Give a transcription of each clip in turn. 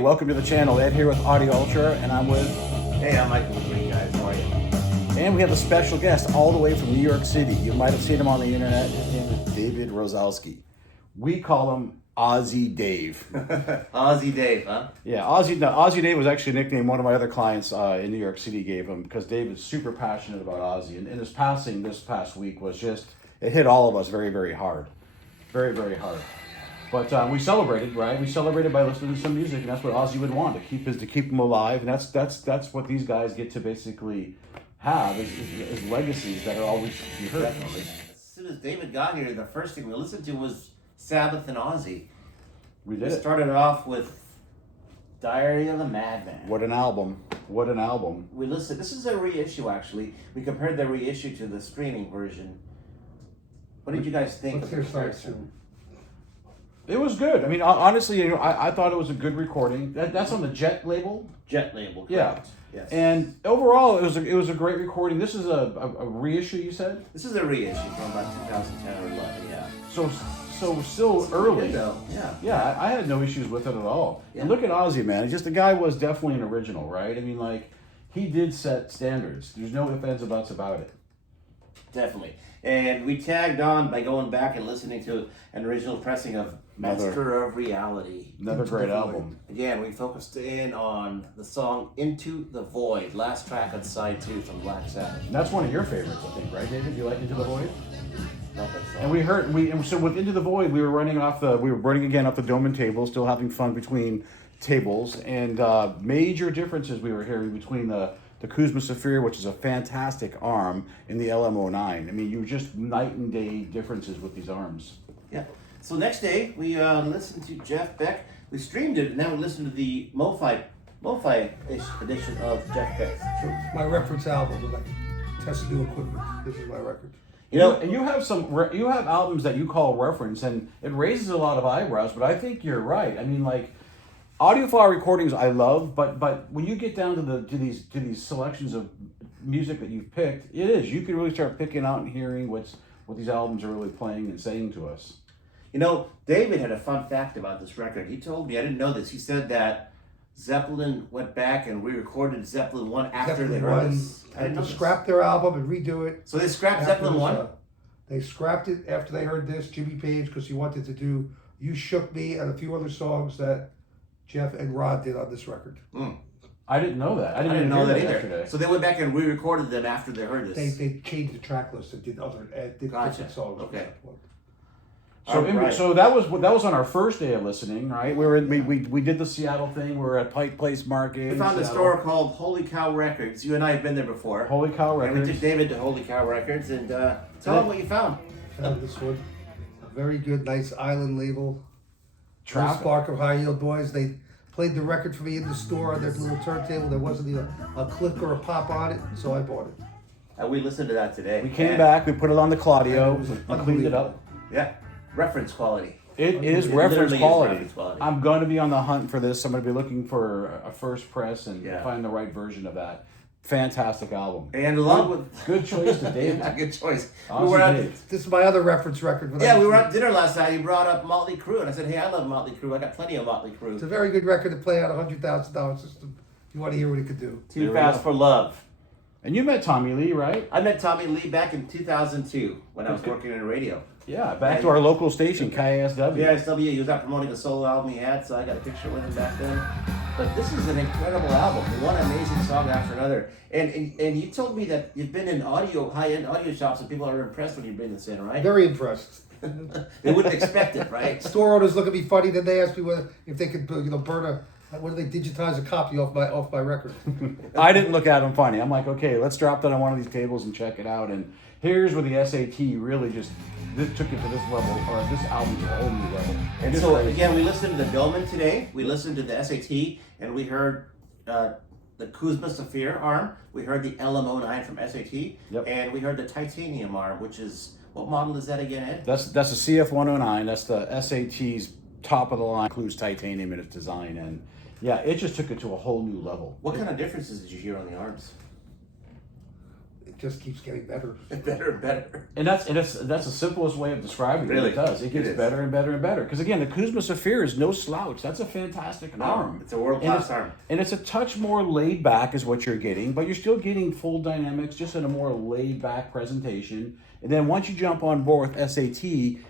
Welcome to the channel. Ed here with Audio Ultra, and I'm with... Hey, I'm Michael with you guys. How are you? And we have a special guest all the way from New York City. You might have seen him on the internet. His name is David Rozalski. We call him Aussie Dave. Aussie Dave, huh? Yeah, Aussie Dave was actually a nickname one of my other clients in New York City gave him because Dave is super passionate about Aussie. And his passing this past week was just, it hit all of us very, very hard. Very, very hard. But we celebrated, right? We celebrated by listening to some music, and that's what Ozzy would want to keep him alive, and that's what these guys get to basically have is legacies that are always be heard. Definitely. As soon as David got here, the first thing we listened to was Sabbath and Ozzy. We It started off with Diary of a Madman. What an album! What an album! We listened. This is a reissue, actually. We compared the reissue to the streaming version. What did you guys think of the comparison? It was good. I mean, honestly, I thought it was a good recording. That's on the Jet label. Jet label, correct. Yeah. Yes. And overall, it was a great recording. This is a reissue, you said? This is a reissue from about 2010 or 11, yeah. So still early. Good though, yeah. Yeah, I had no issues with it at all. Yeah. And look at Ozzy, man. Just the guy was definitely an original, right? I mean, like, he did set standards. There's no ifs, ands, or buts about it. Definitely. And we tagged on by going back and listening to an original pressing of Master of Reality. Another great album. Again, we focused in on the song Into the Void, last track on side 2 from Black Sabbath. And that's one of your favorites, I think, right, David? You like Into the Void? Love that song. And so with Into the Void, we were burning again up the Dohmann table, still having fun between tables, and major differences we were hearing between the Kuzma Saphir, which is a fantastic arm, and the LM09. I mean, you just night and day differences with these arms. Yeah. So next day, we listened to Jeff Beck. We streamed it, and then we listened to the MoFi-ish edition of Jeff Beck's. My reference album with like test new equipment. This is my record. You know, and you have albums that you call reference, and it raises a lot of eyebrows. But I think you're right. I mean, like, audiophile recordings I love, but when you get down to these selections of music that you've picked, you can really start picking out and hearing what these albums are really playing and saying to us. You know, David had a fun fact about this record. He told me, I didn't know this, he said that Zeppelin went back and re-recorded Zeppelin 1 after they heard this. I didn't know this. Scrap their album and redo it. So they scrapped Zeppelin 1? They scrapped it after they heard this, Jimmy Page, because he wanted to do You Shook Me and a few other songs that Jeff and Rod did on this record. Mm. I didn't know that. I didn't know that either. yesterday. So they went back and re-recorded them after they heard this. They changed the track list and did different songs. Okay. So that was on our first day of listening, right? We did the Seattle thing. We were at Pike Place Market. We found a store called Holy Cow Records. You and I have been there before. Holy Cow Records. And we took David to Holy Cow Records and tell him what you found. Found this one. A very good, nice island label. Traffic. Spark of High Yield Boys. They played the record for me in the store on their little turntable. There wasn't even a click or a pop on it, so I bought it. And we listened to that today. We came back, we put it on the Claudio, we cleaned it up. Yeah. Reference quality. It is reference quality. I'm going to be on the hunt for this. I'm going to be looking for a first press and find the right version of that. Fantastic album. And along with... Good choice to David. Yeah, good choice. This is my other reference record. Yeah, we were at dinner last night. He brought up Malty Crew, and I said, hey, I love Malty Crew. I got plenty of Malty Crew. It's a very good record to play on a $100,000 system. You want to hear what it could do. Too Fast for Love. And you met Tommy Lee, right? I met Tommy Lee back in 2002 when I was working in radio. Yeah, back to our local station, KISW. KISW. He was out promoting a solo album he had, so I got a picture with him back then. But this is an incredible album. One amazing song after another. And you told me that you've been in high-end audio shops, and people are impressed when you bring this in, right? Very impressed. They wouldn't expect it, right? Store owners look at me funny. Then they ask me if they could, what do they digitize a copy off my record? I didn't look at them funny. I'm like, okay, let's drop that on one of these tables and check it out. And here's where the SAT really just took it to this level, or this album to a whole new level. And so again, we listened to the Dohmann today. We listened to the SAT, and we heard the Kuzma Saphir arm. We heard the LM09 from SAT, and we heard the titanium arm, which is, what model is that again, Ed? That's a CF109. That's the SAT's top of the line. Includes titanium in its design, and it just took it to a whole new level. What kind of differences did you hear on the arms? it just keeps getting better. Better and better. And that's the simplest way of describing it. Really? It does. It gets It is. better and better and better. Because again, the Kuzma Saphir is no slouch. That's a fantastic arm. It's a world-class arm. And it's a touch more laid back is what you're getting, but you're still getting full dynamics, just in a more laid back presentation. And then once you jump on board with SAT,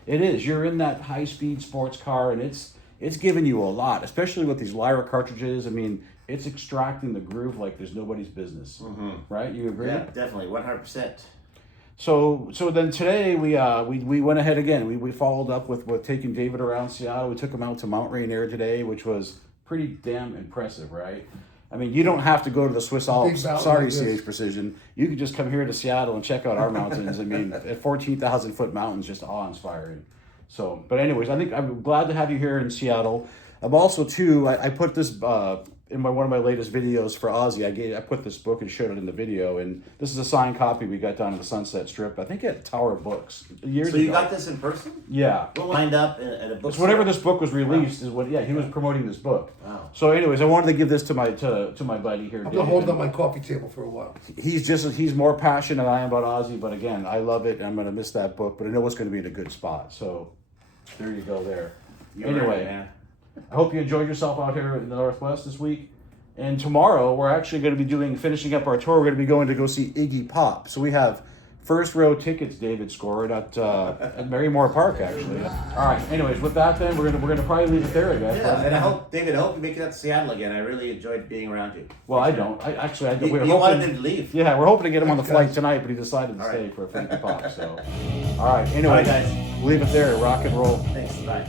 you're in that high speed sports car, and it's giving you a lot, especially with these Lyra cartridges. I mean, it's extracting the groove like there's nobody's business, right? You agree? Yeah, definitely, 100%. So then today we went ahead again. We followed up with taking David around Seattle. We took him out to Mount Rainier today, which was pretty damn impressive, right? I mean, you don't have to go to the Swiss Alps. Sorry, CH Precision. You can just come here to Seattle and check out our mountains. I mean, at 14,000 foot mountains, just awe-inspiring. So, but anyways, I'm glad to have you here in Seattle. I'm also too. I put this in one of my latest videos for Ozzy. I put this book and showed it in the video, and this is a signed copy we got down at the Sunset Strip. I think at Tower Books years ago. So you got this in person? Yeah. Lined up at a book. So whenever this book was released is what. Yeah, he was promoting this book. Wow. So, anyways, I wanted to give this to my buddy here. I'm gonna hold it on my coffee table for a while. He's more passionate than I am about Ozzy, but again, I love it, and I'm gonna miss that book, but I know it's gonna be in a good spot. So, there you go. There. Anyway, man. I hope you enjoyed yourself out here in the Northwest this week. And tomorrow, we're actually going to be finishing up our tour. We're going to be going to go see Iggy Pop. So we have first row tickets, David scored at Marymore Park, actually. All right. Anyways, with that, then we're gonna probably leave it there, I guess. Yeah, and I hope you make it out to Seattle again. I really enjoyed being around you. Well, I don't. You wanted him to leave. Yeah, we're hoping to get him on the flight tonight, but he decided to stay for Iggy Pop. So, all right. Anyway, All right, guys. leave it there. Rock and roll. Thanks. Bye.